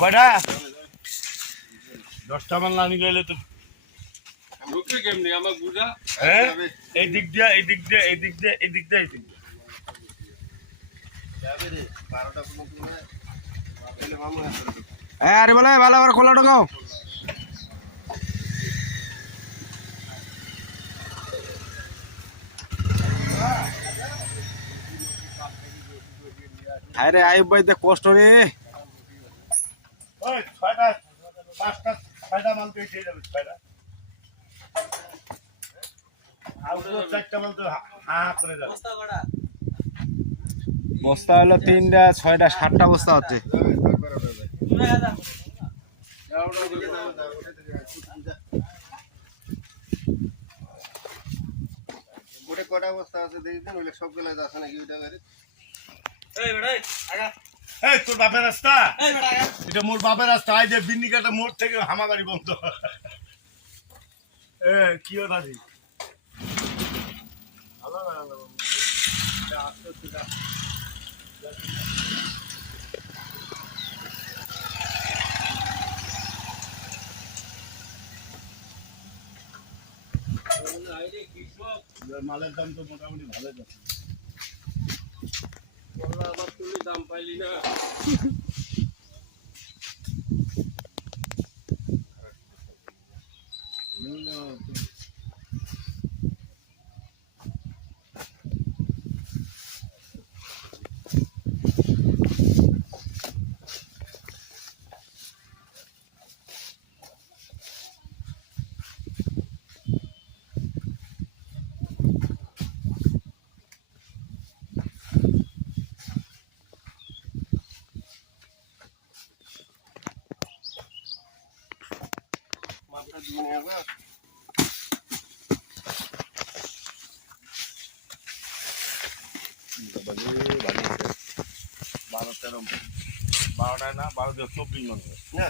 কয়টা 10টা মাল না নিলে তো ঢুকবে কেমনি আমার বুঝা হ্যাঁ এই দিক দিয়ে এই দিক দিয়ে এই দিক দিয়ে এই দিক দিয়ে এই দিক দিয়ে যাবে রে 12টা পর্যন্ত না তাহলে মামু আসবে আরে বলে ভালো করে খোলা ঢোকাও আরে আইব ভাই তো কষ্ট রে ওই 6টা 5টা 6টা মাল তো খেয়ে যাবে 6টা আর 4টা মাল তো হা করে যাবে বস্তা হলো 3টা 6টা 7টা বস্তা হচ্ছে ওটা কটা অবস্থা আছে দেখি দেন ওইলে সবগুলা আছে নাকি ওইটা করে এই তোর বাপের রাস্তা এটা মোর বাপের রাস্তা আই যে বিন্নিকাটা মোড় থেকে হামাগাড়ি বন্ধ এ কি ওটা জি ভালো না মালের দাম তো মোটামুটি ভালোই যাচ্ছে আবার তুলি দাম পাইলি না মাথা দিয়ে আবার বারো 13 12টায় না 12 24 মনে হয় না